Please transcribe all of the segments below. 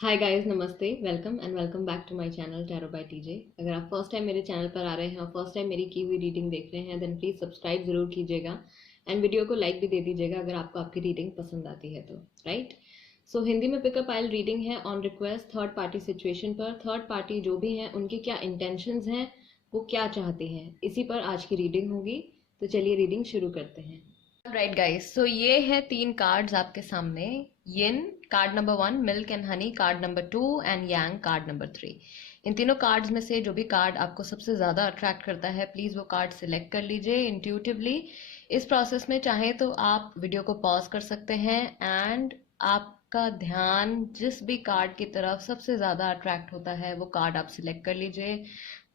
हाय guys, नमस्ते, welcome and welcome back to my channel tarot by TJ. अगर आप first time मेरे channel पर आ रहे हैं और फर्स्ट टाइम मेरी की हुई रीडिंग देख रहे हैं देन प्लीज़ सब्सक्राइब ज़रूर कीजिएगा एंड वीडियो को लाइक भी दे दीजिएगा अगर आपको आपकी रीडिंग पसंद आती है तो। राइट, सो हिंदी में पिकअप आइल रीडिंग है on request third party situation पर। थर्ड पार्टी जो भी हैं उनके क्या इंटेंशंस हैं, वो क्या चाहते हैं, इसी पर आज की रीडिंग होगी। तो चलिए रीडिंग शुरू करते हैं। राइट गाइस, सो ये है 3 कार्ड्स आपके सामने। Yin card number 1, milk and honey card number 2 and yang card number 3। इन तीनों कार्ड्स में से जो भी कार्ड आपको सबसे ज़्यादा अट्रैक्ट करता है प्लीज़ वो कार्ड सिलेक्ट कर लीजिए इंट्यूटिवली। इस प्रोसेस में चाहे तो आप वीडियो को पॉज कर सकते हैं एंड आपका ध्यान जिस भी कार्ड की तरफ सबसे ज़्यादा अट्रैक्ट होता है वो कार्ड आप सिलेक्ट कर लीजिए।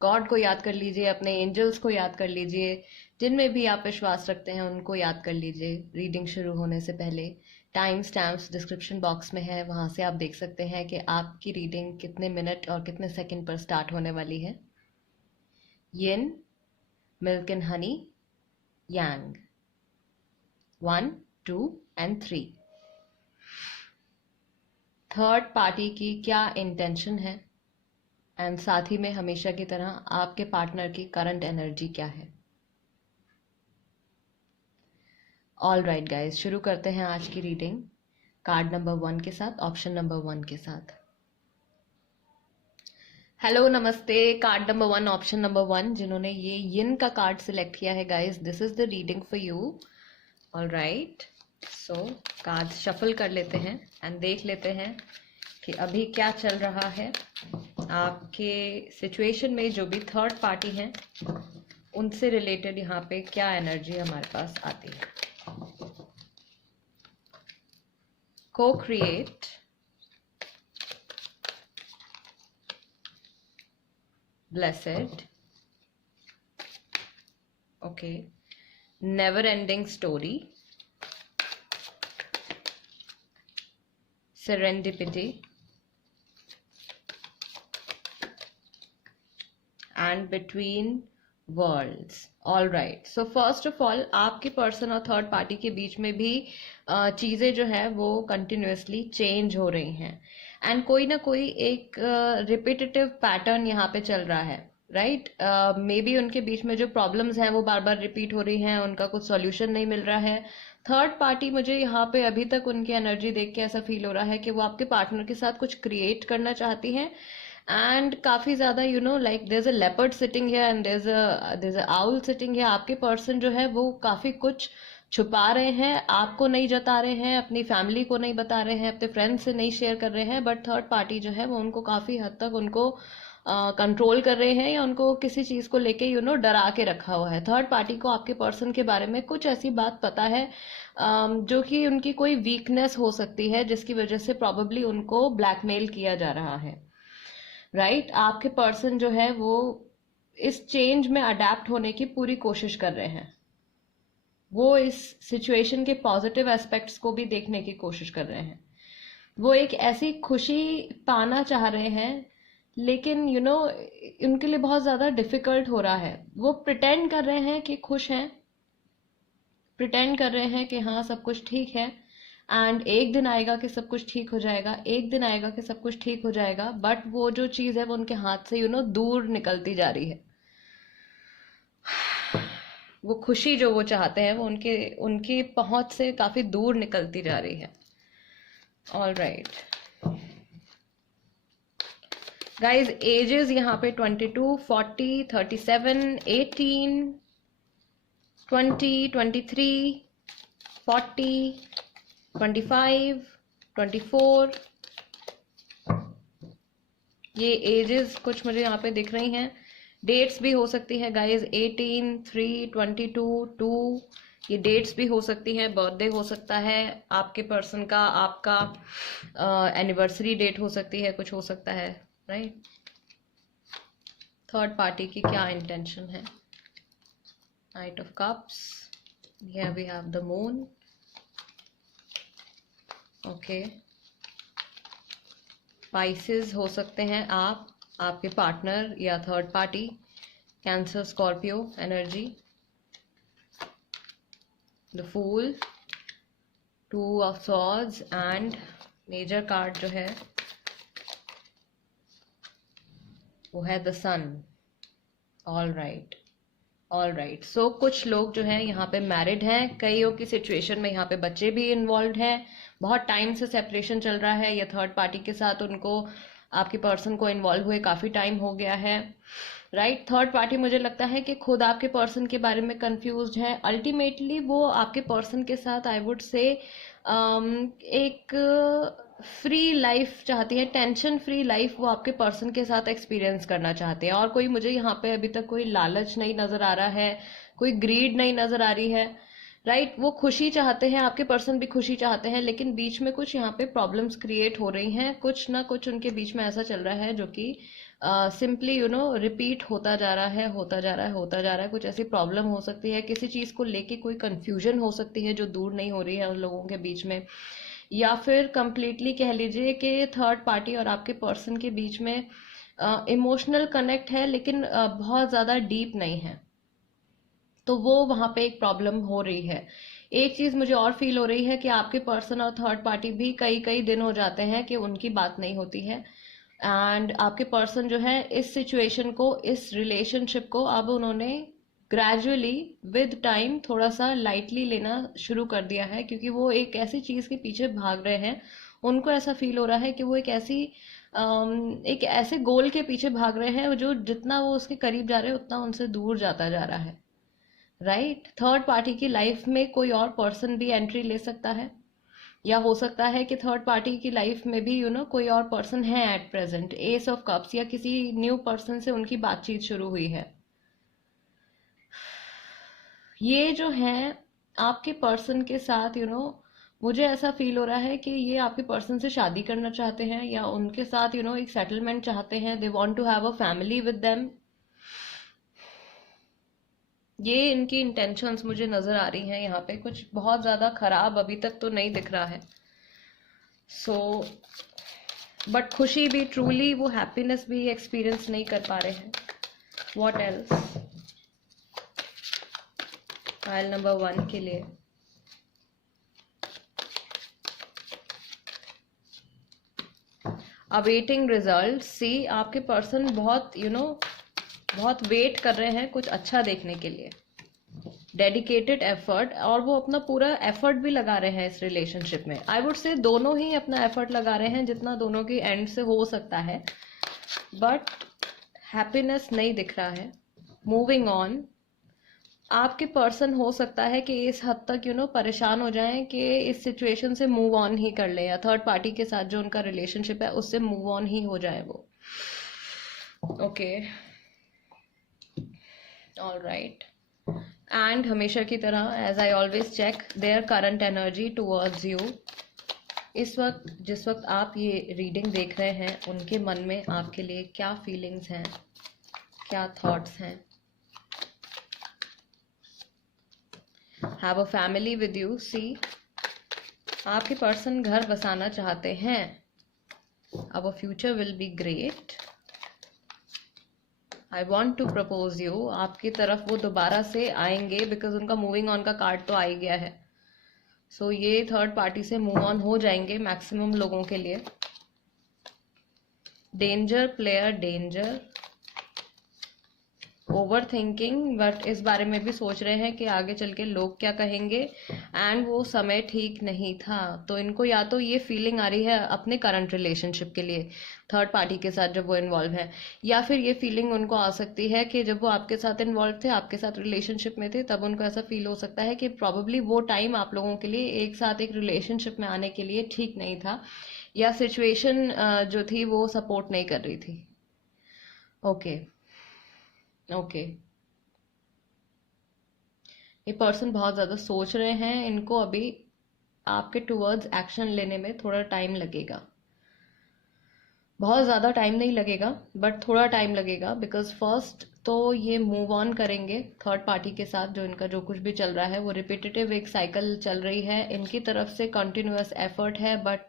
गॉड को याद कर लीजिए, अपने एंजल्स को याद कर लीजिए, जिनमें भी आप विश्वास रखते हैं उनको याद कर लीजिए। रीडिंग शुरू होने से पहले टाइम स्टैम्प्स डिस्क्रिप्शन बॉक्स में है, वहाँ से आप देख सकते हैं कि आपकी रीडिंग कितने मिनट और कितने सेकंड पर स्टार्ट होने वाली है। Yin, milk and honey, yang, 1, 2 and 3। Third party की क्या इंटेंशन है एंड साथ ही में हमेशा की तरह आपके पार्टनर की करंट एनर्जी क्या है। ऑल राइट गाइज, शुरू करते हैं आज की रीडिंग कार्ड नंबर 1 के साथ, ऑप्शन नंबर 1 के साथ। हेलो, नमस्ते। कार्ड नंबर 1, ऑप्शन नंबर 1, जिन्होंने ये यिन का कार्ड सिलेक्ट किया है guys, this is the reading for you. All right, so card shuffle कर लेते हैं एंड देख लेते हैं कि अभी क्या चल रहा है आपके सिचुएशन में। जो भी थर्ड पार्टी हैं उनसे रिलेटेड यहाँ पे क्या एनर्जी हमारे पास आती है। Co-create, blessed, okay, never-ending story, serendipity, and between worlds. All right, so first of all आपके पर्सन और थर्ड पार्टी के बीच में भी चीज़ें जो है वो कंटिन्यूसली चेंज हो रही हैं एंड कोई ना कोई एक रिपीटेटिव पैटर्न यहाँ पे चल रहा है। राइट, मे बी उनके बीच में जो प्रॉब्लम्स हैं वो बार बार रिपीट हो रही हैं, उनका कुछ सॉल्यूशन नहीं मिल रहा है। थर्ड पार्टी, मुझे यहाँ पे अभी तक उनकी एनर्जी देख के ऐसा फील हो रहा है कि वो आपके पार्टनर के साथ कुछ क्रिएट करना चाहती हैं एंड काफी ज्यादा like there is a leopard sitting here and there is a owl sitting here. आपके पर्सन जो है वो काफी कुछ छुपा रहे हैं, आपको नहीं जता रहे हैं, अपनी फैमिली को नहीं बता रहे हैं, अपने फ्रेंड्स से नहीं शेयर कर रहे हैं, बट थर्ड पार्टी जो है वो उनको काफी हद तक उनको कंट्रोल कर रहे हैं या उनको किसी चीज को लेके डरा के रखा हुआ है। थर्ड पार्टी को आपके पर्सन के बारे में कुछ ऐसी बात पता है जो कि उनकी कोई वीकनेस हो सकती है जिसकी वजह से प्रॉबेबली उनको ब्लैकमेल किया जा रहा है। राइट, आपके पर्सन जो है वो इस चेंज में अडेप्ट होने की पूरी कोशिश कर रहे हैं। वो इस सिचुएशन के पॉजिटिव एस्पेक्ट्स को भी देखने की कोशिश कर रहे हैं। वो एक ऐसी खुशी पाना चाह रहे हैं लेकिन उनके लिए बहुत ज्यादा डिफिकल्ट हो रहा है। वो प्रिटेंड कर रहे हैं कि खुश हैं, प्रिटेंड कर रहे हैं कि हाँ सब कुछ ठीक है एंड एक दिन आएगा कि सब कुछ ठीक हो जाएगा, एक दिन आएगा कि सब कुछ ठीक हो जाएगा, बट वो जो चीज है वो उनके हाथ से दूर निकलती जा रही है। वो खुशी जो वो चाहते हैं वो उनके उनकी पहुंच से काफी दूर निकलती जा रही है। ऑल राइट गाइज, एजेस यहाँ पे 22, 40, 37, 18, 20, 23, 40, 25, 24, ये एजेस कुछ मुझे यहाँ पे दिख रही हैं। डेट्स भी हो सकती है गाइज, 18, 3, 22, 2, ये डेट्स भी हो सकती हैं। बर्थडे हो सकता है आपके पर्सन का, आपका एनिवर्सरी डेट हो सकती है, कुछ हो सकता है। राइट, थर्ड पार्टी की क्या इंटेंशन है। Knight of cups, here we have the moon, okay. Spouses हो सकते हैं आप, आपके पार्टनर या third party, cancer, Scorpio energy, the fool, 2 of swords and major card जो है वो है the sun. All right, all right. So कुछ लोग जो हैं यहाँ पे मैरिड हैं, कईयों की सिचुएशन में यहाँ पे बच्चे भी इन्वॉल्व हैं, बहुत टाइम से सेपरेशन चल रहा है या थर्ड पार्टी के साथ उनको, आपके पर्सन को इन्वॉल्व हुए काफ़ी टाइम हो गया है, राइट। थर्ड पार्टी मुझे लगता है कि खुद आपके पर्सन के बारे में कंफ्यूज्ड है। अल्टीमेटली वो आपके पर्सन के साथ आई वुड से एक फ्री लाइफ चाहती है, टेंशन फ्री लाइफ वो आपके पर्सन के साथ एक्सपीरियंस करना चाहते हैं। और कोई मुझे यहाँ पे अभी तक कोई लालच नहीं नजर आ रहा है, कोई ग्रीड नहीं नजर आ रही है, राइट। वो खुशी चाहते हैं, आपके पर्सन भी खुशी चाहते हैं, लेकिन बीच में कुछ यहाँ पे प्रॉब्लम्स क्रिएट हो रही हैं, कुछ ना कुछ उनके बीच में ऐसा चल रहा है जो कि सिंपली रिपीट होता जा रहा है, होता जा रहा है, होता जा रहा है। कुछ ऐसी प्रॉब्लम हो सकती है, किसी चीज़ को लेके कोई कंफ्यूजन हो सकती है जो दूर नहीं हो रही है उन लोगों के बीच में, या फिर कंप्लीटली कह लीजिए कि थर्ड पार्टी और आपके पर्सन के बीच में इमोशनल कनेक्ट है लेकिन बहुत ज़्यादा डीप नहीं है, तो वो वहाँ पे एक प्रॉब्लम हो रही है। एक चीज़ मुझे और फील हो रही है कि आपके पर्सन और थर्ड पार्टी भी कई कई दिन हो जाते हैं कि उनकी बात नहीं होती है, एंड आपके पर्सन जो है इस सिचुएशन को, इस रिलेशनशिप को अब उन्होंने ग्रेजुअली विद टाइम थोड़ा सा लाइटली लेना शुरू कर दिया है, क्योंकि वो एक ऐसी चीज़ के पीछे भाग रहे हैं, उनको ऐसा फील हो रहा है कि वो एक ऐसे गोल के पीछे भाग रहे हैं जो जितना वो उसके करीब जा रहे हैं उतना उनसे दूर जाता जा रहा है, राइट। थर्ड पार्टी की लाइफ में कोई और पर्सन भी एंट्री ले सकता है, या हो सकता है कि थर्ड पार्टी की लाइफ में भी कोई और पर्सन है at present, S of cups, या किसी न्यू पर्सन से उनकी बातचीत शुरू हुई है। ये जो है आपके पर्सन के साथ मुझे ऐसा फील हो रहा है कि ये आपके पर्सन से शादी करना चाहते हैं, या उनके साथ एक सेटलमेंट चाहते हैं, they want to have a family with them. ये इनकी इंटेंशंस मुझे नजर आ रही हैं यहाँ पे, कुछ बहुत ज्यादा खराब अभी तक तो नहीं दिख रहा है। सो बट खुशी भी, ट्रूली वो हैप्पीनेस भी एक्सपीरियंस नहीं कर पा रहे हैं। व्हाट एल्स फाइल नंबर 1 के लिए? Awaiting result. सी आपके पर्सन बहुत बहुत वेट कर रहे हैं कुछ अच्छा देखने के लिए, डेडिकेटेड एफर्ट, और वो अपना पूरा एफर्ट भी लगा रहे हैं इस रिलेशनशिप में। आई वुड से दोनों ही अपना एफर्ट लगा रहे हैं जितना दोनों की एंड से हो सकता है, बट हैप्पीनेस नहीं दिख रहा है। Moving on. आपके पर्सन हो सकता है कि इस हद तक परेशान हो जाएं कि इस सिचुएशन से मूव ऑन ही कर ले, या थर्ड पार्टी के साथ जो उनका रिलेशनशिप है उससे मूव ऑन ही हो जाए वो। Okay, all right. एंड हमेशा की तरह as I always check their current energy towards you. इस वक्त जिस वक्त आप ये रीडिंग देख रहे हैं उनके मन में आपके लिए क्या फीलिंग्स हैं, क्या थॉट्स हैं। Have a family with you. See आपके पर्सन घर बसाना चाहते हैं। Our future will be great. I want to propose you. आपकी तरफ वो दोबारा से आएंगे बिकॉज उनका मूविंग ऑन का कार्ड तो आ ही गया है। सो ये थर्ड पार्टी से मूव ऑन हो जाएंगे मैक्सिमम लोगों के लिए। Danger player, danger, over thinking, but इस बारे में भी सोच रहे हैं कि आगे चल के लोग क्या कहेंगे, एंड वो समय ठीक नहीं था। तो इनको या तो ये फीलिंग आ रही है अपने करंट रिलेशनशिप के लिए थर्ड पार्टी के साथ जब वो इन्वॉल्व है, या फिर ये फीलिंग उनको आ सकती है कि जब वो आपके साथ इन्वॉल्व थे, आपके साथ रिलेशनशिप में थे, तब उनको ऐसा फील हो सकता है कि प्रॉबेबली वो टाइम आप लोगों के लिए एक साथ एक रिलेशनशिप में आने के लिए ठीक नहीं था, या सिचुएशन जो थी वो सपोर्ट नहीं कर रही थी। ओके ओके, ये पर्सन बहुत ज़्यादा सोच रहे हैं, इनको अभी आपके टुवर्ड्स एक्शन लेने में थोड़ा टाइम लगेगा। बहुत ज़्यादा टाइम नहीं लगेगा बट थोड़ा टाइम लगेगा, बिकॉज फर्स्ट तो ये मूव ऑन करेंगे थर्ड पार्टी के साथ। जो इनका जो कुछ भी चल रहा है वो रिपीटेटिव एक साइकिल चल रही है, इनकी तरफ से कंटिन्यूअस एफर्ट है, बट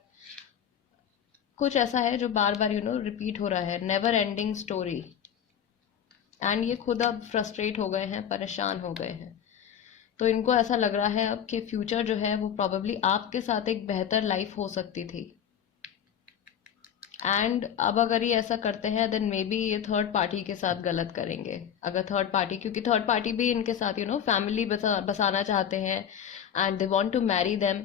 कुछ ऐसा है जो बार बार रिपीट हो रहा है, नेवर एंडिंग स्टोरी। एंड ये खुद अब फ्रस्ट्रेट हो गए हैं, परेशान हो गए हैं। तो इनको ऐसा लग रहा है अब कि फ्यूचर जो है वो प्रॉबेबली आपके साथ एक बेहतर लाइफ हो सकती थी, एंड अब अगर ये ऐसा करते हैं देन मे बी ये थर्ड पार्टी के साथ गलत करेंगे। अगर थर्ड पार्टी, क्योंकि थर्ड पार्टी भी इनके साथ फैमिली बसाना चाहते हैं and they want to marry them.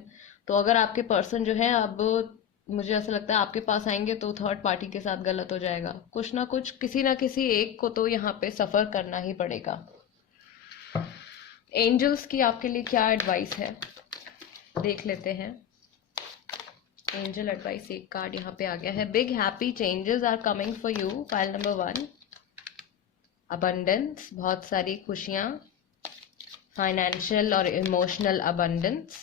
तो अगर आपके पर्सन जो है, अब मुझे ऐसा लगता है आपके पास आएंगे तो थर्ड पार्टी के साथ गलत हो जाएगा। कुछ ना कुछ, किसी ना किसी एक को तो यहाँ पे सफर करना ही पड़ेगा। एंजल्स की आपके लिए क्या एडवाइस है देख लेते हैं। एंजल एडवाइस एक कार्ड यहाँ पे आ गया है। Big happy changes are coming for you, pile number 1। Abundance, बहुत सारी खुशियाँ, फाइनेंशियल और emotional abundance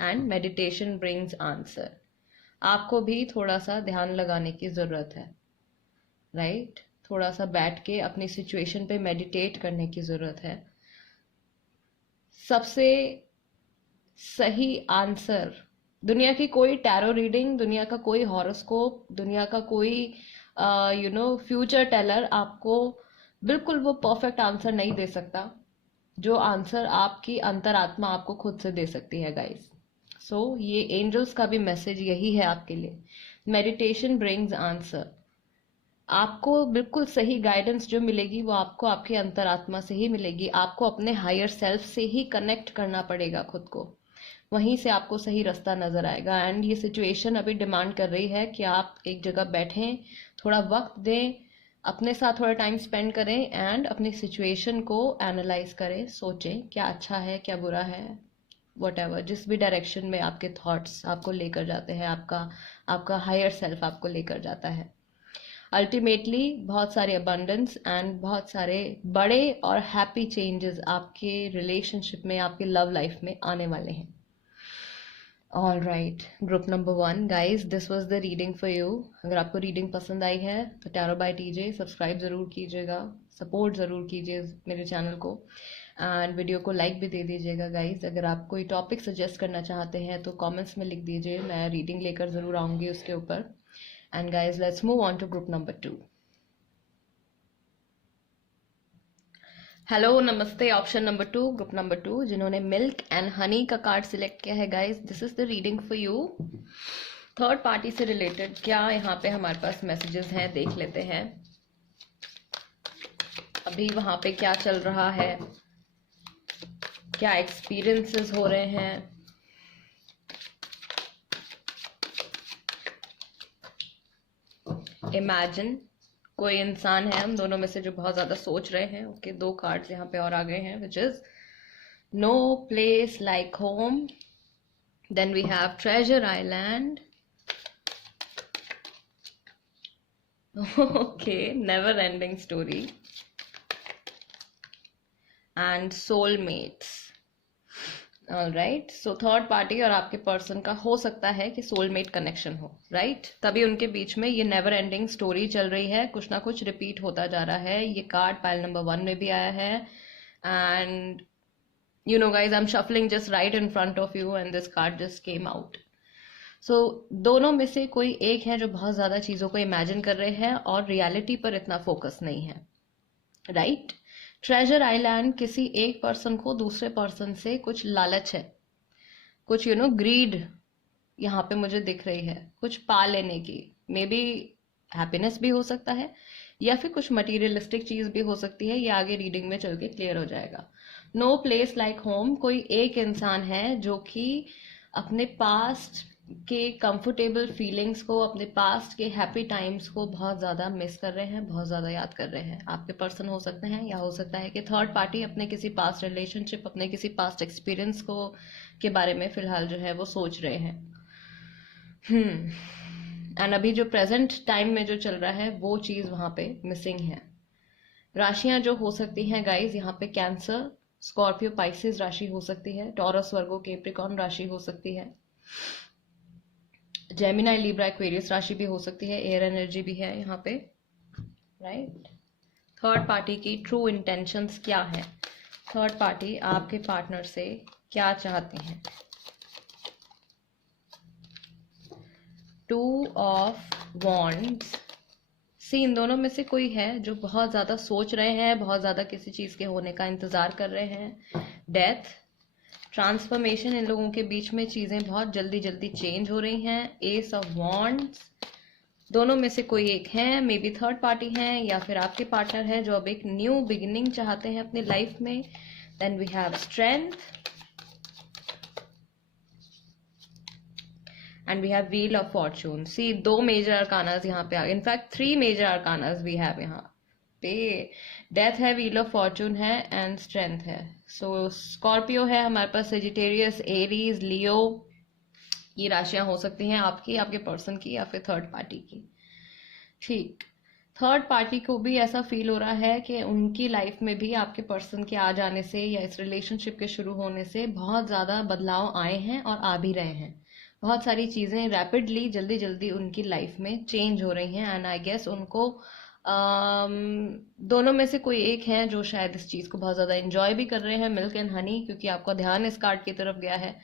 and meditation brings answer. आपको भी थोड़ा सा ध्यान लगाने की ज़रूरत है, राइट? थोड़ा सा बैठ के अपनी सिचुएशन पे मेडिटेट करने की ज़रूरत है। सबसे सही आंसर, दुनिया की कोई टैरो रीडिंग, दुनिया का कोई हॉरोस्कोप, दुनिया का कोई फ्यूचर टेलर आपको बिल्कुल वो परफेक्ट आंसर नहीं दे सकता जो आंसर आपकी अंतरात्मा आपको खुद से दे सकती है गाइस। सो ये एंजल्स का भी मैसेज यही है आपके लिए। Meditation brings answer. आपको बिल्कुल सही गाइडेंस जो मिलेगी वो आपको आपकी अंतरात्मा से ही मिलेगी। आपको अपने हायर सेल्फ से ही कनेक्ट करना पड़ेगा खुद को, वहीं से आपको सही रास्ता नजर आएगा। एंड ये सिचुएशन अभी डिमांड कर रही है कि आप एक जगह बैठें, थोड़ा वक्त दें, अपने साथ थोड़ा टाइम स्पेंड करें एंड अपनी सिचुएशन को एनालाइज करें, सोचें क्या अच्छा है क्या बुरा है, वट जिस भी डायरेक्शन में आपके थॉट्स आपको लेकर जाते हैं, आपका हायर सेल्फ आपको लेकर जाता है। अल्टीमेटली बहुत सारे अबंडेंस एंड बहुत सारे बड़े और हैप्पी चेंजेस आपके रिलेशनशिप में, आपके लव लाइफ में आने वाले हैं। All right, group number 1 guys, this was the reading for you. अगर आपको रीडिंग पसंद आई है तो टैरो बाय टीजे सब्सक्राइब ज़रूर कीजिएगा, सपोर्ट ज़रूर कीजिए मेरे चैनल को, एंड वीडियो को लाइक भी दे दीजिएगा गाइज। अगर आप कोई टॉपिक सजेस्ट करना चाहते हैं तो कमेंट्स में लिख दीजिए, मैं रीडिंग लेकर ज़रूर आऊँगी उसके ऊपर। And guys, let's move on to group number 2. Hello, नमस्ते, ऑप्शन नंबर 2, ग्रुप नंबर 2, जिन्होंने मिल्क एंड हनी का कार्ड सिलेक्ट किया है guys, this is the reading for you. Third party से रिलेटेड क्या यहाँ पे हमारे पास मैसेजेस हैं देख लेते हैं। अभी वहां पे क्या चल रहा है, क्या एक्सपीरियंसेस हो रहे हैं। इमेजिन कोई इंसान है हम दोनों में से जो बहुत ज्यादा सोच रहे हैं। ओके, 2 कार्ड्स यहाँ पे और आ गए हैं, which is no place like home, then we have treasure island, okay, never ending story and soulmates. Alright, so third party और आपके पर्सन का हो सकता है कि सोलमेट कनेक्शन हो, राइट? तभी उनके बीच में ये नेवर एंडिंग स्टोरी चल रही है, कुछ ना कुछ रिपीट होता जा रहा है। ये कार्ड पाइल नंबर 1 में भी आया है and you know guys, I'm shuffling just right in front of you and this card just came out. So दोनों में से कोई एक है जो बहुत ज्यादा चीजों को इमेजिन कर रहे हैं और रियलिटी पर इतना फोकस नहीं है, राइट? ट्रेजर आइलैंड, किसी एक पर्सन को दूसरे पर्सन से कुछ लालच है, कुछ ग्रीड यहाँ पे मुझे दिख रही है, कुछ पा लेने की। मे बी हैप्पीनेस भी हो सकता है या फिर कुछ मटीरियलिस्टिक चीज भी हो सकती है, ये आगे रीडिंग में चल के क्लियर हो जाएगा। नो प्लेस लाइक होम, कोई एक इंसान है जो कि अपने पास्ट के कंफर्टेबल फीलिंग्स को, अपने पास्ट के हैप्पी टाइम्स को बहुत ज़्यादा मिस कर रहे हैं, बहुत ज़्यादा याद कर रहे हैं। आपके पर्सन हो सकते हैं या हो सकता है कि थर्ड पार्टी अपने किसी पास्ट रिलेशनशिप, अपने किसी पास्ट एक्सपीरियंस को के बारे में फिलहाल जो है वो सोच रहे हैं। एंड अभी जो प्रेजेंट टाइम में जो चल रहा है वो चीज़ वहाँ पे मिसिंग है। राशियां जो हो सकती हैं गाइज यहाँ पे कैंसर, स्कॉर्पियो, पाइसेस राशि हो सकती है, टॉरस, वर्गो, कैप्रिकॉर्न राशि हो सकती है, जेमिनाई, लिब्रा, एक्वेरियस राशि भी हो सकती है, एयर एनर्जी भी है यहाँ पे, राइट? थर्ड पार्टी की ट्रू इंटेंशंस क्या है, थर्ड पार्टी आपके पार्टनर से क्या चाहते हैं। 2 ऑफ वॉन्ड्स, इन दोनों में से कोई है जो बहुत ज़्यादा सोच रहे हैं, बहुत ज़्यादा किसी चीज़ के होने का इंतज़ार कर रहे हैं। डेथ, ट्रांसफॉर्मेशन, इन लोगों के बीच में चीज़ें बहुत जल्दी जल्दी चेंज हो रही हैं। एस ऑफ वॉन्ड्स, दोनों में से कोई एक है, मे बी थर्ड पार्टी है या फिर आपके पार्टनर है जो अब एक न्यू बिगिनिंग चाहते हैं अपनी लाइफ में। Then we have strength and we have wheel of fortune. See, दो मेजर अरकानास यहाँ पे आ गए, in fact 3 major arcanas we have यहाँ पे। डेथ है, व्हील ऑफ फॉर्चून है एंड स्ट्रेंथ है। सो स्कॉर्पियो है हमारे पास, सेजिटेरियस, एरीज, लियो, ये राशियां हो सकती हैं आपकी, आपके पर्सन की या फिर थर्ड पार्टी की। ठीक, थर्ड पार्टी को भी ऐसा फील हो रहा है कि उनकी लाइफ में भी आपके पर्सन के आ जाने से या इस रिलेशनशिप के शुरू होने से बहुत ज़्यादा बदलाव आए हैं और आ भी रहे हैं। बहुत सारी चीज़ें रैपिडली, जल्दी जल्दी उनकी लाइफ में चेंज हो रही हैं एंड आई गेस उनको दोनों में से कोई एक है जो शायद इस चीज़ को बहुत ज़्यादा इंजॉय भी कर रहे हैं, मिल्क एंड हनी, क्योंकि आपका ध्यान इस कार्ड की तरफ गया है।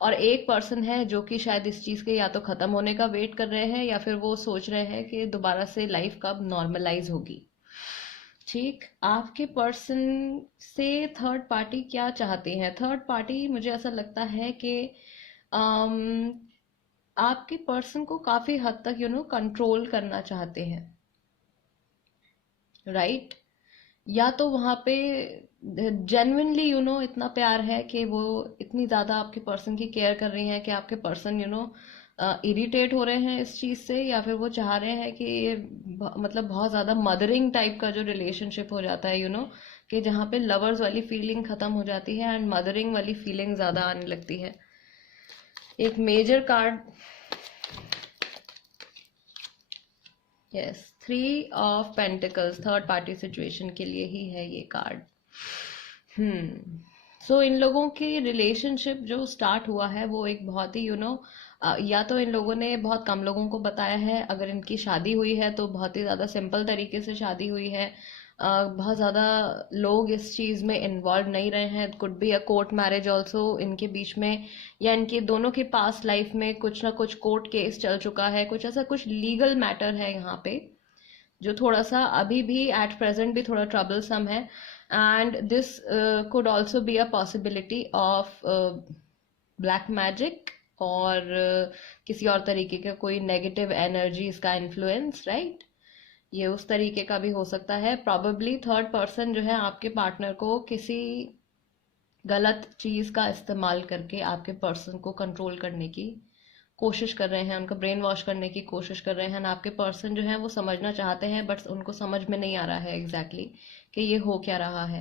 और एक पर्सन है जो कि शायद इस चीज़ के या तो ख़त्म होने का वेट कर रहे हैं या फिर वो सोच रहे हैं कि दोबारा से लाइफ कब नॉर्मलाइज होगी। ठीक, आपके पर्सन से थर्ड पार्टी क्या चाहती है? थर्ड पार्टी मुझे ऐसा लगता है कि अम, आपके पर्सन को काफ़ी हद तक कंट्रोल करना चाहते हैं, राइट? या तो वहाँ पे जेन्युइनली इतना प्यार है कि वो इतनी ज़्यादा आपके पर्सन की केयर कर रही हैं कि आपके पर्सन इरिटेट हो रहे हैं इस चीज़ से, या फिर वो चाह रहे हैं कि ये मतलब बहुत ज़्यादा मदरिंग टाइप का जो रिलेशनशिप हो जाता है कि जहाँ पे लवर्स वाली फीलिंग ख़त्म हो जाती है एंड मदरिंग वाली फीलिंग ज़्यादा आने लगती है। एक major card, yes, 3 of pentacles, third party situation के लिए ही है ये कार्ड। सो इन लोगों की रिलेशनशिप जो स्टार्ट हुआ है वो एक बहुत ही या तो इन लोगों ने बहुत कम लोगों को बताया है, अगर इनकी शादी हुई है तो बहुत ही ज़्यादा सिंपल तरीके से शादी हुई है, बहुत ज़्यादा लोग इस चीज़ में इन्वॉल्व नहीं रहे हैं। Could be a court marriage also इनके बीच में, या इनके दोनों की पास्ट लाइफ में कुछ ना कुछ कोर्ट केस चल चुका है, कुछ ऐसा कुछ लीगल मैटर है यहाँ पे जो थोड़ा सा अभी भी एट प्रेजेंट भी थोड़ा ट्रबलसम है। And this could also be a possibility of black magic और किसी और तरीके का कोई नेगेटिव एनर्जी इसका इन्फ्लुएंस, राइट? ये उस तरीके का भी हो सकता है। प्रॉबेबली थर्ड पर्सन जो है आपके पार्टनर को किसी गलत चीज़ का इस्तेमाल करके आपके पर्सन को कंट्रोल करने की कोशिश कर रहे हैं, उनका ब्रेन वॉश करने की कोशिश कर रहे हैं। आपके पर्सन जो है वो समझना चाहते हैं बट उनको समझ में नहीं आ रहा है एग्जैक्टली कि ये हो क्या रहा है।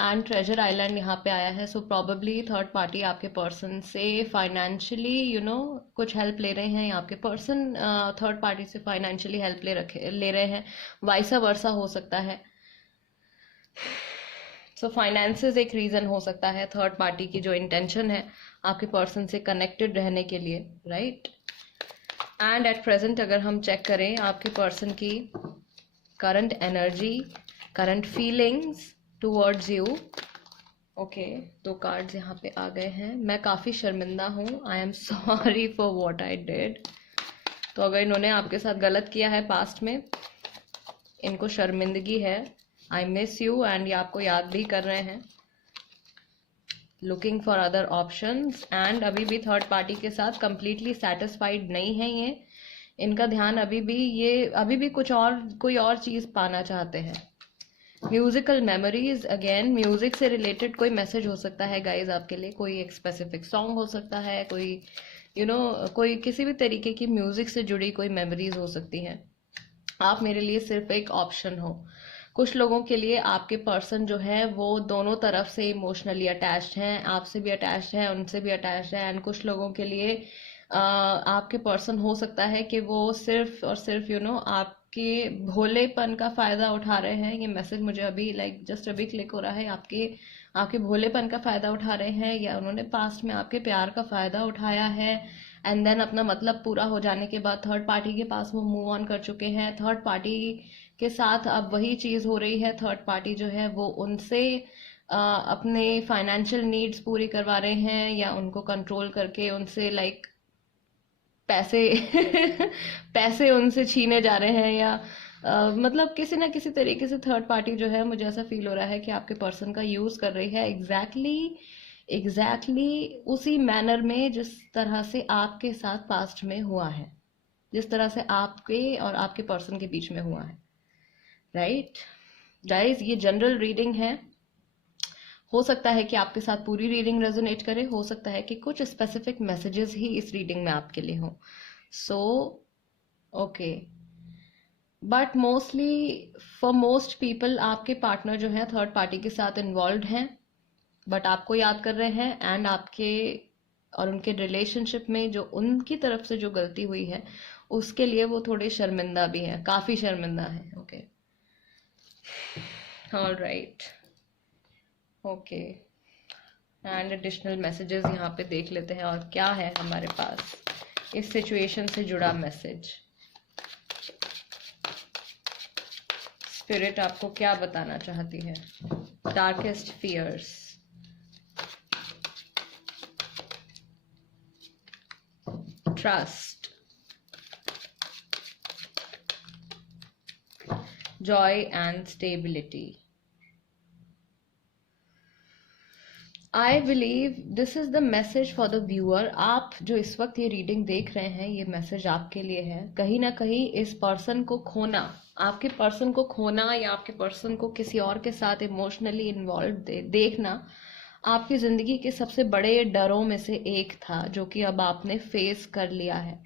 एंड ट्रेजर आइलैंड यहाँ पे आया है। सो प्रॉबेबली थर्ड पार्टी आपके पर्सन से फाइनेंशियली कुछ हेल्प ले रहे हैं, या आपके पर्सन थर्ड पार्टी से फाइनेंशियली हेल्प ले रहे हैं, वाइसा वर्सा हो सकता है। सो फाइनेंसेस एक रीज़न हो सकता है थर्ड पार्टी की जो इंटेंशन है आपके पर्सन से कनेक्टेड रहने के लिए, राइट? एंड एट प्रेजेंट अगर हम चेक करें आपके पर्सन की current energy, current feelings towards you, okay, 2 cards यहाँ पे आ गए हैं। मैं काफ़ी शर्मिंदा हूँ, I am sorry for what I did. तो अगर इन्होंने आपके साथ गलत किया है पास्ट में, इनको शर्मिंदगी है, आई मिस यू, एंड ये आपको याद भी कर रहे हैं, looking for other options. And अभी भी थर्ड पार्टी के साथ कंप्लीटली सेटिस्फाइड नहीं है ये, इनका ध्यान अभी भी कुछ और, कोई और चीज़ पाना चाहते हैं। म्यूजिकल मेमोरीज, अगेन म्यूजिक से रिलेटेड कोई मैसेज हो सकता है गाइज आपके लिए, कोई एक स्पेसिफिक सॉन्ग हो सकता है, कोई कोई किसी भी तरीके की म्यूजिक से जुड़ी कोई मेमोरीज हो सकती हैं। आप मेरे लिए सिर्फ एक ऑप्शन हो। कुछ लोगों के लिए आपके पर्सन जो है वो दोनों तरफ से इमोशनली अटैच्ड हैं, आपसे भी अटैच्ड हैं, उनसे भी अटैच्ड हैं। एंड कुछ लोगों के लिए आपके पर्सन हो सकता है कि वो सिर्फ और सिर्फ आपके भोलेपन का फ़ायदा उठा रहे हैं। ये मैसेज मुझे अभी जस्ट अभी क्लिक हो रहा है, आपके भोलेपन का फ़ायदा उठा रहे हैं, या उन्होंने पास्ट में आपके प्यार का फ़ायदा उठाया है एंड देन अपना मतलब पूरा हो जाने के बाद थर्ड पार्टी के पास वो मूव ऑन कर चुके हैं। थर्ड पार्टी के साथ अब वही चीज़ हो रही है, थर्ड पार्टी जो है वो उनसे अपने फाइनेंशियल नीड्स पूरी करवा रहे हैं, या उनको कंट्रोल करके उनसे पैसे पैसे उनसे छीने जा रहे हैं, या मतलब किसी ना किसी तरीके से थर्ड पार्टी जो है, मुझे ऐसा फील हो रहा है कि आपके पर्सन का यूज़ कर रही है एग्जैक्टली उसी मैनर में जिस तरह से आपके साथ पास्ट में हुआ है। जिस तरह से आपके और आपके पर्सन के बीच में हुआ है, राइट गाइस। ये जनरल रीडिंग है, हो सकता है कि आपके साथ पूरी रीडिंग रेजोनेट करे, हो सकता है कि कुछ स्पेसिफिक मैसेजेस ही इस रीडिंग में आपके लिए हो। So okay, but mostly for most people आपके पार्टनर जो है थर्ड पार्टी के साथ इन्वॉल्व हैं, बट आपको याद कर रहे हैं, एंड आपके और उनके रिलेशनशिप में जो उनकी तरफ से जो गलती हुई है उसके लिए वो थोड़े शर्मिंदा भी हैं, काफी शर्मिंदा है। Okay, all right, okay, and additional messages यहाँ पे देख लेते हैं और क्या है हमारे पास इस सिचुएशन से जुड़ा मैसेज। स्पिरिट आपको क्या बताना चाहती है? Darkest fears, trust, joy and stability. I believe this is the message for the viewer. आप जो इस वक्त ये रीडिंग देख रहे हैं, ये मैसेज आपके लिए है। कहीं ना कहीं इस पर्सन को खोना, आपके पर्सन को खोना या आपके पर्सन को किसी और के साथ इमोशनली इन्वॉल्व देखना आपकी जिंदगी के सबसे बड़े डरों में से एक था, जो कि अब आपने फेस कर लिया है,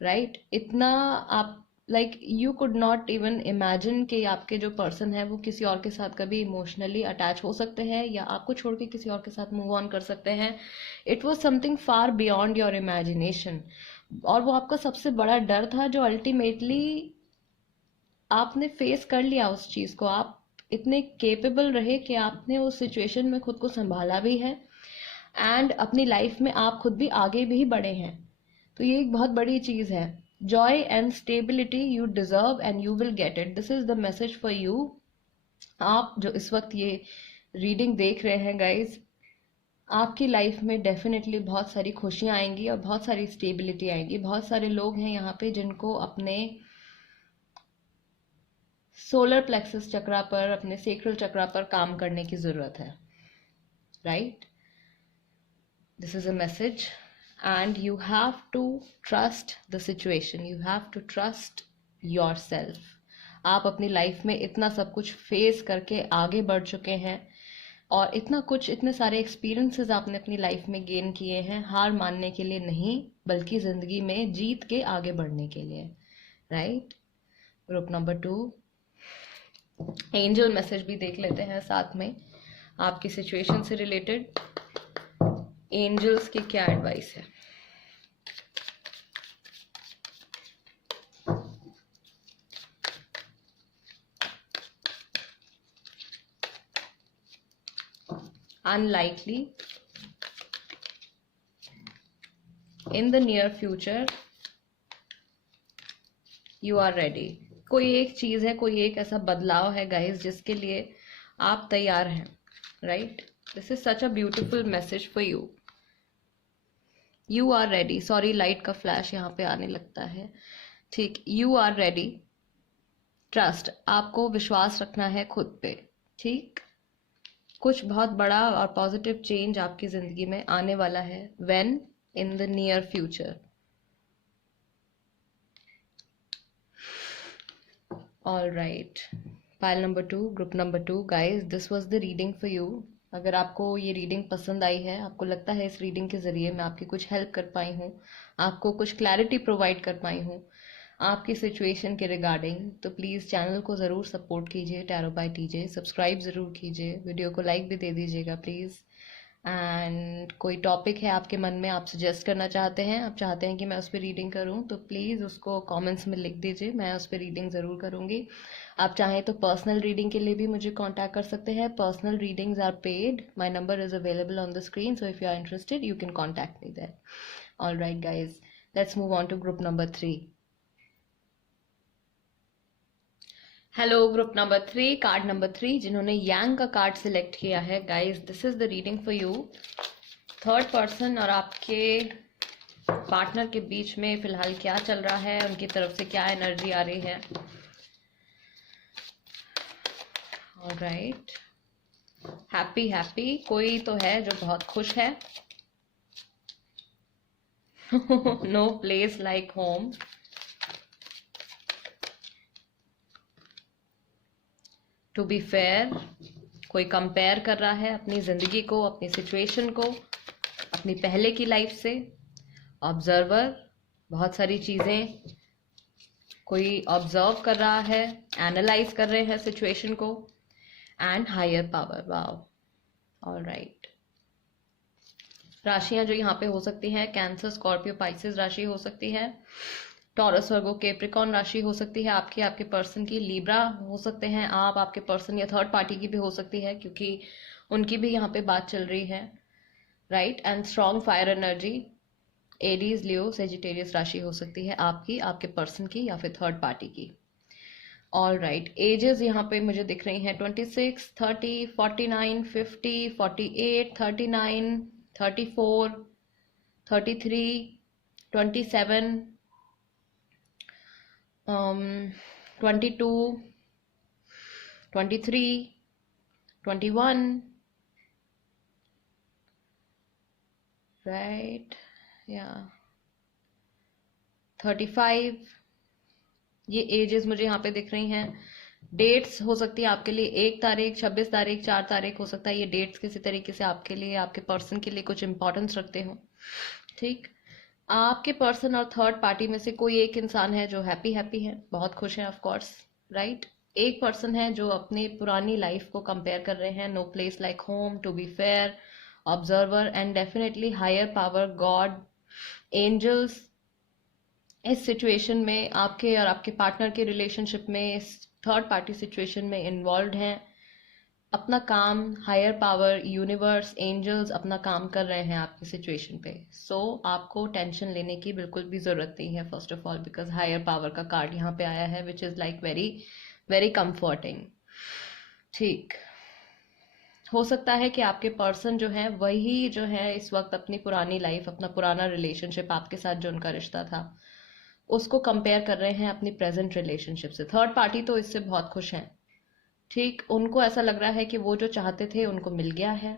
राइट इतना आप like you could not even imagine कि आपके जो पर्सन है वो किसी और के साथ कभी इमोशनली अटैच हो सकते हैं या आपको छोड़ के किसी और के साथ मूव ऑन कर सकते हैं। It was something far beyond your imagination, और वो आपका सबसे बड़ा डर था जो अल्टीमेटली आपने फेस कर लिया उस चीज को। आप इतने केपेबल रहे कि आपने उस सिचुएशन में खुद को संभाला भी है, एंड अपनी लाइफ में आप खुद भी आगे भी बढ़े हैं। तो ये एक बहुत बड़ी चीज है। Joy and stability you deserve and you will get it, this is the message for you. आप जो इस वक्त ये रीडिंग देख रहे हैं गाइज, आपकी लाइफ में डेफिनेटली बहुत सारी खुशियां आएंगी और बहुत सारी स्टेबिलिटी आएंगी। बहुत सारे लोग हैं यहाँ पे जिनको अपने सोलर प्लेक्सस चक्रा पर, अपने सेक्रल चक्रा पर काम करने की जरूरत है, right. This is a message, and you have to trust the situation, you have to trust yourself। आप अपनी लाइफ में इतना सब कुछ फेस करके आगे बढ़ चुके हैं और इतना कुछ, इतने सारे एक्सपीरियंसेस आपने अपनी लाइफ में गेन किए हैं, हार मानने के लिए नहीं बल्कि जिंदगी में जीत के आगे बढ़ने के लिए, right. Group number 2, angel message भी देख लेते हैं साथ में आपकी सिचुएशन से रिलेटेड। एंजल्स की क्या एडवाइस है? Unlikely, in the near future, you are ready। कोई एक चीज है, कोई एक ऐसा बदलाव है गाइस जिसके लिए आप तैयार हैं, right. This is such a beautiful message for you. You are ready. Sorry, light का फ्लैश यहाँ पे आने लगता है, ठीक। यू आर रेडी, ट्रस्ट, आपको विश्वास रखना है खुद पे, ठीक। कुछ बहुत बड़ा और पॉजिटिव चेंज आपकी जिंदगी में आने वाला है। When? In the near future. All right, pile number 2, group number 2 guys, this was the reading for you. अगर आपको ये रीडिंग पसंद आई है, आपको लगता है इस रीडिंग के जरिए मैं आपकी कुछ हेल्प कर पाई हूँ, आपको कुछ क्लैरिटी प्रोवाइड कर पाई हूँ आपकी सिचुएशन के रिगार्डिंग, तो प्लीज़ चैनल को ज़रूर सपोर्ट कीजिए, टैरो बाय टीजे सब्सक्राइब ज़रूर कीजिए, वीडियो को लाइक भी दे दीजिएगा प्लीज़। एंड कोई टॉपिक है आपके मन में, आप सजेस्ट करना चाहते हैं, आप चाहते हैं कि मैं उस पर रीडिंग करूं, तो प्लीज़ उसको कमेंट्स में लिख दीजिए, मैं उस पर रीडिंग ज़रूर करूंगी। आप चाहें तो पर्सनल रीडिंग के लिए भी मुझे कांटेक्ट कर सकते हैं। Personal readings are paid, my number is available on the screen, so if you are interested you can contact me there. All right guys, let's move on to group number 3। Hello group number 3, card number 3, जिन्होंने yang का card select किया है guys, this is the reading for you. Third person और आपके partner के बीच में फिलहाल क्या चल रहा है, उनकी तरफ से क्या एनर्जी आ रही है। ऑलराइट, हैप्पी हैप्पी, कोई तो है जो बहुत खुश है। No place like home, to be fair, कोई कंपेयर कर रहा है अपनी ज़िंदगी को, अपनी सिचुएशन को अपनी पहले की लाइफ से। ऑब्जर्वर, बहुत सारी चीज़ें कोई ऑब्जर्व कर रहा है, एनालाइज कर रहे हैं सिचुएशन को। And higher power, wow, all right. राशियां जो यहाँ पे हो सकती हैं, कैंसर, स्कॉर्पियो, पाइसेस राशि हो सकती है, टॉरस, वर्गो, कैप्रिकॉर्न राशि हो सकती है आपकी, आपके पर्सन की, लीब्रा हो सकते हैं आप, आपके पर्सन या थर्ड पार्टी की भी हो सकती है क्योंकि उनकी भी यहाँ पे बात चल रही है, right. And strong fire energy, Aries, Leo, Sagittarius राशि हो सकती है आपकी, आपके पर्सन की या फिर थर्ड पार्टी की। ऑल राइट, एजेस यहाँ पे मुझे दिख रही हैं 26, 30, 49, 50, 48, 39, 34, 33, 27, 22, 23, 21, राइट, या 35। ये एजेस मुझे यहाँ पे दिख रही हैं। डेट्स हो सकती है आपके लिए 1 तारीख, 26 तारीख, 4 तारीख हो सकता है। ये डेट्स किसी तरीके से आपके लिए, आपके पर्सन के लिए कुछ इंपॉर्टेंस रखते हो, ठीक। आपके पर्सन और थर्ड पार्टी में से कोई एक इंसान है जो हैप्पी है, बहुत खुश है, ऑफ कोर्स, राइट। एक पर्सन है जो अपनी पुरानी लाइफ को कंपेयर कर रहे हैं, no place like home, to be fair, observer and definitely higher power, god, angels. इस सिचुएशन में आपके और आपके पार्टनर के रिलेशनशिप में, इस थर्ड पार्टी सिचुएशन में इन्वॉल्व हैं। अपना काम, हायर पावर, यूनिवर्स, एंजल्स अपना काम कर रहे हैं आपकी सिचुएशन पे। सो आपको टेंशन लेने की बिल्कुल भी ज़रूरत नहीं है, first of all because higher power का कार्ड यहाँ पे आया है which is like very very comforting, ठीक। हो सकता है कि आपके पर्सन जो है वही जो है इस वक्त अपनी पुरानी लाइफ, अपना पुराना रिलेशनशिप, आपके साथ जो उनका रिश्ता था, उसको कंपेयर कर रहे हैं अपनी प्रेजेंट रिलेशनशिप से। थर्ड पार्टी तो इससे बहुत खुश हैं, ठीक। उनको ऐसा लग रहा है कि वो जो चाहते थे उनको मिल गया है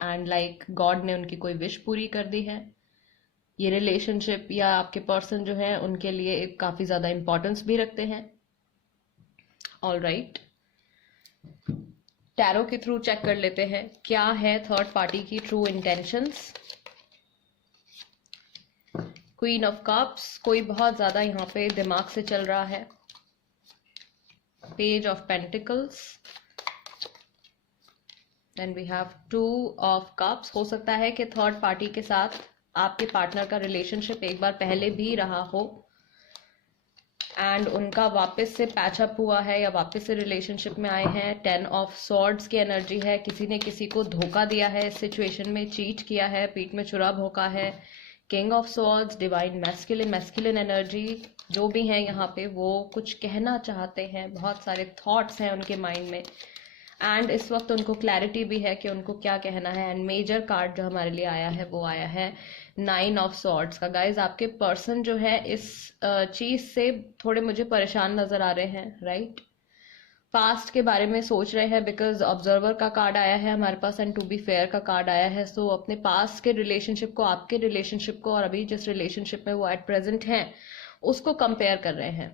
एंड लाइक गॉड ने उनकी कोई विश पूरी कर दी है। ये रिलेशनशिप या आपके पर्सन जो है उनके लिए काफ़ी ज़्यादा इम्पोर्टेंस भी रखते हैं। ऑल राइट, टैरो के थ्रू चेक कर लेते हैं क्या है थर्ड पार्टी की true intentions. Queen of cups, कोई बहुत ज़्यादा यहाँ पे दिमाग से चल रहा है। Page of pentacles, then we have 2 of cups. हो सकता है कि थर्ड पार्टी के साथ आपके पार्टनर का रिलेशनशिप एक बार पहले भी रहा हो एंड उनका वापस से पैचअप हुआ है या वापस से रिलेशनशिप में आए हैं। 10 ऑफ सॉर्ड्स की एनर्जी है, किसी ने किसी को धोखा दिया है, इस सिचुएशन में चीट किया है, पीठ में छुरा भोंका है। King of swords, divine masculine energy, जो भी हैं यहाँ पे वो कुछ कहना चाहते हैं, बहुत सारे थॉट्स हैं उनके माइंड में एंड इस वक्त उनको क्लैरिटी भी है कि उनको क्या कहना है। एंड मेजर कार्ड जो हमारे लिए आया है वो आया है 9 ऑफ सॉर्ड्स का। गाइज आपके पर्सन जो है इस चीज से थोड़े मुझे परेशान नजर आ रहे हैं, राइट। पास्ट के बारे में सोच रहे हैं बिकॉज ऑब्जर्वर का कार्ड आया है हमारे पास एंड टू बी फेयर का कार्ड आया है। सो अपने पास्ट के रिलेशनशिप को, आपके रिलेशनशिप को और अभी जिस रिलेशनशिप में वो एट प्रेजेंट हैं उसको कंपेयर कर रहे हैं।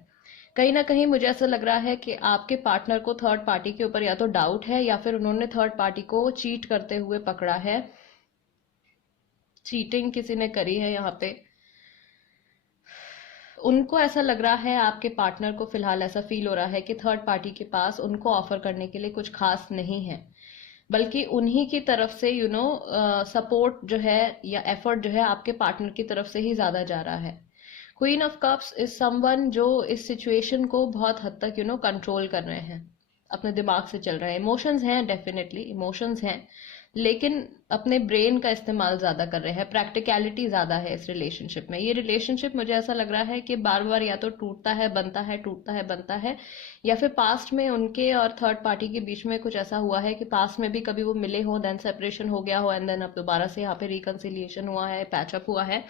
कहीं ना कहीं मुझे ऐसा लग रहा है कि आपके पार्टनर को थर्ड पार्टी के ऊपर या तो डाउट है या फिर उन्होंने थर्ड पार्टी को चीट करते हुए पकड़ा है। चीटिंग किसी ने करी है यहाँ पे। उनको ऐसा लग रहा है, आपके पार्टनर को फिलहाल ऐसा फील हो रहा है कि थर्ड पार्टी के पास उनको ऑफर करने के लिए कुछ खास नहीं है, बल्कि उन्हीं की तरफ से सपोर्ट जो है या एफर्ट जो है आपके पार्टनर की तरफ से ही ज्यादा जा रहा है। Queen of cups is someone जो इस सिचुएशन को बहुत हद तक कंट्रोल कर रहे हैं, अपने दिमाग से चल रहे हैं। इमोशंस हैं, डेफिनेटली इमोशंस हैं, लेकिन अपने ब्रेन का इस्तेमाल ज्यादा कर रहे हैं। प्रैक्टिकलिटी ज्यादा है इस रिलेशनशिप में। ये रिलेशनशिप मुझे ऐसा लग रहा है कि बार बार या तो टूटता है बनता है, टूटता है बनता है, या फिर पास्ट में उनके और थर्ड पार्टी के बीच में कुछ ऐसा हुआ है कि पास्ट में भी कभी वो मिले हो, देन सेपरेशन हो गया हो एंड देन अब दोबारा से यहाँ पे रिकंसिलिएशन हुआ है, पैचअप हुआ है।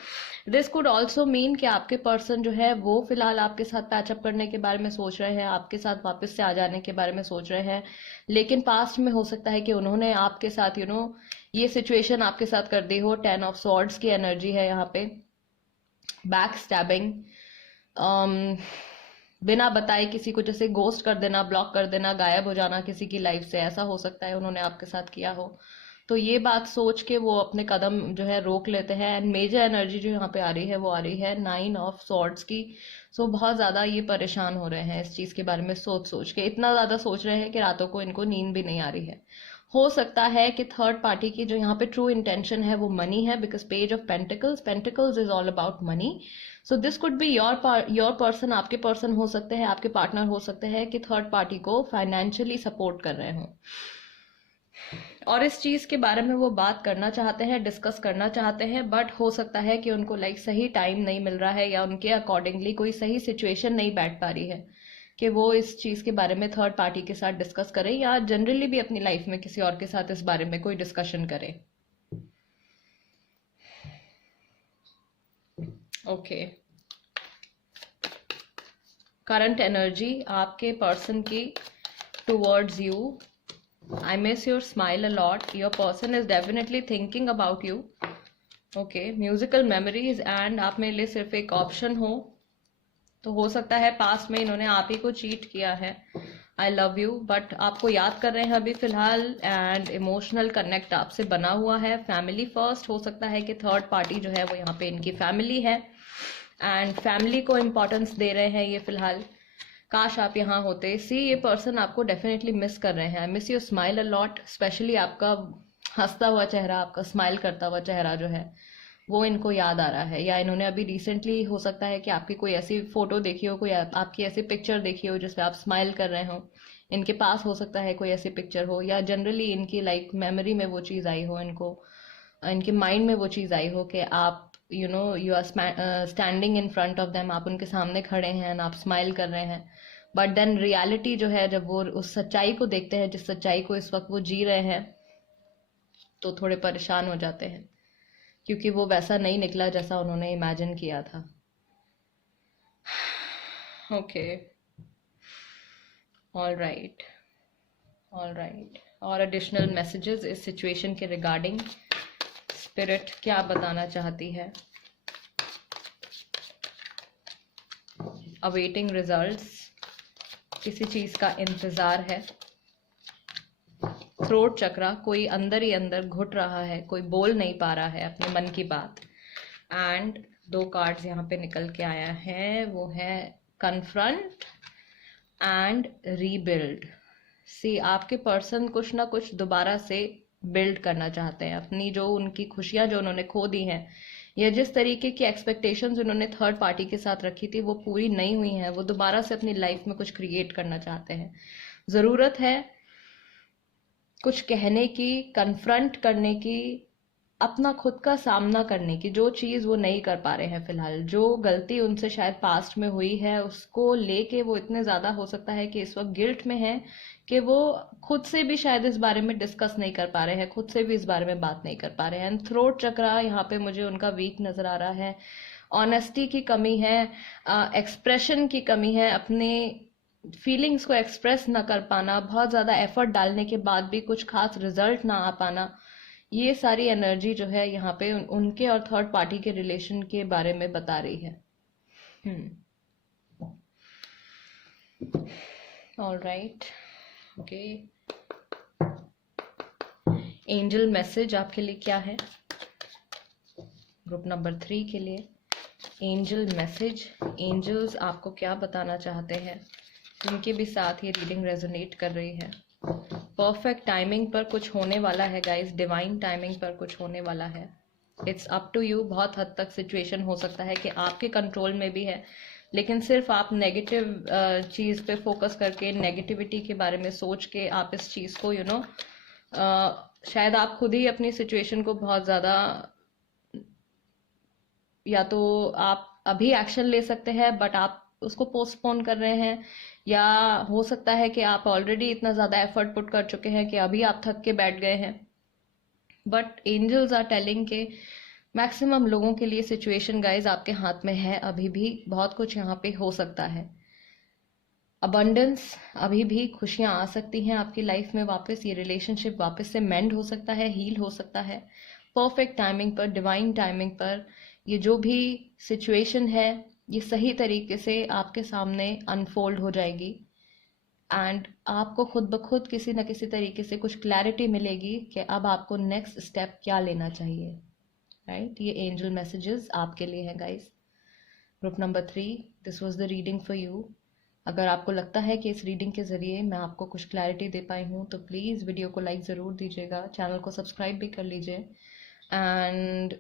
दिस कुड ऑल्सो मीन कि आपके पर्सन जो है वो फिलहाल आपके साथ पैचअप करने के बारे में सोच रहे हैं, आपके साथ वापस से आ जाने के बारे में सोच रहे हैं, लेकिन पास्ट में हो सकता है कि उन्होंने आपके साथ ये सिचुएशन आपके साथ कर दी हो। 10 ऑफ सॉर्ड्स की एनर्जी है यहाँ पे। बैक स्टैबिंग, बिना बताए किसी को जैसे गोस्ट कर देना, ब्लॉक कर देना, गायब हो जाना किसी की लाइफ से, ऐसा हो सकता है उन्होंने आपके साथ किया हो। तो ये बात सोच के वो अपने कदम जो है रोक लेते हैं। एंड मेजर एनर्जी जो यहाँ पे आ रही है वो आ रही है 9 ऑफ सॉर्ड्स की। सो बहुत ज़्यादा ये परेशान हो रहे हैं इस चीज़ के बारे में सोच सोच के, इतना ज़्यादा सोच रहे हैं कि रातों को इनको नींद भी नहीं आ रही है। हो सकता है कि थर्ड पार्टी की जो यहाँ पे ट्रू इंटेंशन है वो मनी है, because page of pentacles, pentacles is all about money. So this could be your person, आपके पर्सन हो सकते हैं, आपके पार्टनर हो सकते हैं कि थर्ड पार्टी को फाइनेंशियली सपोर्ट कर रहे हों, और इस चीज के बारे में वो बात करना चाहते हैं, डिस्कस करना चाहते हैं, बट हो सकता है कि उनको लाइक सही टाइम नहीं मिल रहा है, या उनके अकॉर्डिंगली कोई सही सिचुएशन नहीं बैठ पा रही है कि वो इस चीज के बारे में थर्ड पार्टी के साथ डिस्कस करें, या जनरली भी अपनी लाइफ में किसी और के साथ इस बारे में कोई डिस्कशन करें। ओके, करंट एनर्जी आपके पर्सन की towards you. I miss your smile a lot. Your person is definitely thinking about you. Okay, musical memories, and आप मेरे लिए सिर्फ एक ऑप्शन हो, तो हो सकता है पास्ट में इन्होंने आप ही को चीट किया है। I love you, बट आपको याद कर रहे हैं अभी फिलहाल, एंड इमोशनल कनेक्ट आपसे बना हुआ है। फैमिली फर्स्ट, हो सकता है कि थर्ड पार्टी जो है वो यहाँ पे इनकी फैमिली है, एंड फैमिली को इम्पोर्टेंस दे रहे हैं ये फिलहाल। काश आप यहाँ होते। सी, ये पर्सन आपको डेफिनेटली मिस कर रहे हैं। I miss your smile a lot, specially आपका हंसता हुआ चेहरा, आपका स्माइल करता हुआ चेहरा जो है वो इनको याद आ रहा है। या इन्होंने अभी रिसेंटली हो सकता है कि आपकी कोई ऐसी फोटो देखी हो, कोई आपकी ऐसी पिक्चर देखी हो जिसमें आप स्माइल कर रहे हो, इनके पास हो सकता है कोई ऐसी पिक्चर हो, या जनरली इनकी लाइक मेमोरी में वो चीज़ आई हो, इनको इनके माइंड में वो चीज़ आई हो कि आप you are standing in front of them, आप उनके सामने खड़े हैं, आप स्माइल कर रहे हैं। बट देन रियलिटी जो है, जब वो उस सच्चाई को देखते हैं जिस सच्चाई को इस वक्त वो जी रहे हैं, तो थोड़े परेशान हो जाते हैं, क्योंकि वो वैसा नहीं निकला जैसा उन्होंने इमेजिन किया था। Okay, all right, all right. और एडिशनल मैसेजेस इस सिचुएशन के रिगार्डिंग स्पिरिट क्या बताना चाहती है? अवेटिंग रिजल्ट्स, किसी चीज का इंतजार है। थ्रोट चक्रा, कोई अंदर ही अंदर घुट रहा है, कोई बोल नहीं पा रहा है अपने मन की बात। एंड 2 कार्ड्स यहाँ पे निकल के आया है, वो है कन्फ्रंट एंड रीबिल्ड। सी, आपके पर्सन कुछ ना कुछ दोबारा से बिल्ड करना चाहते हैं। अपनी जो उनकी खुशियां जो उन्होंने खो दी हैं, या जिस तरीके की एक्सपेक्टेशंस उन्होंने थर्ड पार्टी के साथ रखी थी वो पूरी नहीं हुई हैं, वो दोबारा से अपनी लाइफ में कुछ क्रिएट करना चाहते हैं। ज़रूरत है कुछ कहने की, कन्फ्रंट करने की, अपना खुद का सामना करने की। जो चीज़ वो नहीं कर पा रहे हैं फिलहाल, जो गलती उनसे शायद पास्ट में हुई है, उसको लेके वो इतने ज़्यादा हो सकता है कि इस वक्त गिल्ट में है कि वो खुद से भी शायद इस बारे में डिस्कस नहीं कर पा रहे हैं, खुद से भी इस बारे में बात नहीं कर पा रहे हैं। एंड थ्रोट चक्रा यहाँ पे मुझे उनका वीक नज़र आ रहा है। ऑनेस्टी की कमी है, एक्सप्रेशन की कमी है, अपने फीलिंग्स को एक्सप्रेस ना कर पाना, बहुत ज़्यादा एफर्ट डालने के बाद भी कुछ खास रिजल्ट ना आ पाना। ये सारी एनर्जी जो है यहाँ पे उनके और थर्ड पार्टी के रिलेशन के बारे में बता रही है। All right, okay. Angel message आपके लिए क्या है? ग्रुप नंबर 3 के लिए एंजल मैसेज, एंजल्स आपको क्या बताना चाहते हैं? उनके भी साथ ये रीडिंग रेजोनेट कर रही है। परफेक्ट टाइमिंग पर कुछ होने वाला है गाइस, डिवाइन टाइमिंग पर कुछ होने वाला है। It's up to you. बहुत हद तक सिचुएशन हो सकता है कि आपके कंट्रोल में भी है, लेकिन सिर्फ आप नेगेटिव चीज़ पे फोकस करके, नेगेटिविटी के बारे में सोच के आप इस चीज़ को शायद आप खुद ही अपनी सिचुएशन को बहुत ज़्यादा, या तो आप अभी एक्शन ले सकते हैं बट आप उसको पोस्टपोन कर रहे हैं, या हो सकता है कि आप ऑलरेडी इतना ज़्यादा एफर्ट पुट कर चुके हैं कि अभी आप थक के बैठ गए हैं। बट एंजल्स आर टेलिंग के मैक्सिमम लोगों के लिए सिचुएशन गाइज आपके हाथ में है, अभी भी बहुत कुछ यहाँ पे हो सकता है। अबंडेंस, अभी भी खुशियाँ आ सकती हैं आपकी लाइफ में वापस, ये रिलेशनशिप वापस से मेंड हो सकता है, हील हो सकता है। परफेक्ट टाइमिंग पर, डिवाइन टाइमिंग पर ये जो भी सिचुएशन है ये सही तरीके से आपके सामने अनफोल्ड हो जाएगी एंड आपको खुद ब खुद किसी न किसी तरीके से कुछ क्लैरिटी मिलेगी कि अब आपको नेक्स्ट स्टेप क्या लेना चाहिए, राइट? ये एंजल मैसेजेस आपके लिए हैं guys. Group number 3, this was the reading for you. अगर आपको लगता है कि इस रीडिंग के ज़रिए मैं आपको कुछ क्लैरिटी दे पाई हूँ तो प्लीज़ वीडियो को लाइक ज़रूर दीजिएगा, चैनल को सब्सक्राइब भी कर लीजिए। एंड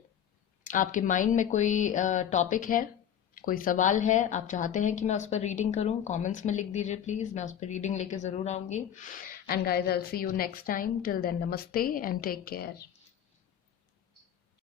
आपके माइंड में कोई टॉपिक है, कोई सवाल है, आप चाहते हैं कि मैं उस पर रीडिंग करूं, कमेंट्स में लिख दीजिए प्लीज़, मैं उस पर रीडिंग लेके ज़रूर आऊँगी। And guys I will see you next time, till then नमस्ते एंड टेक केयर।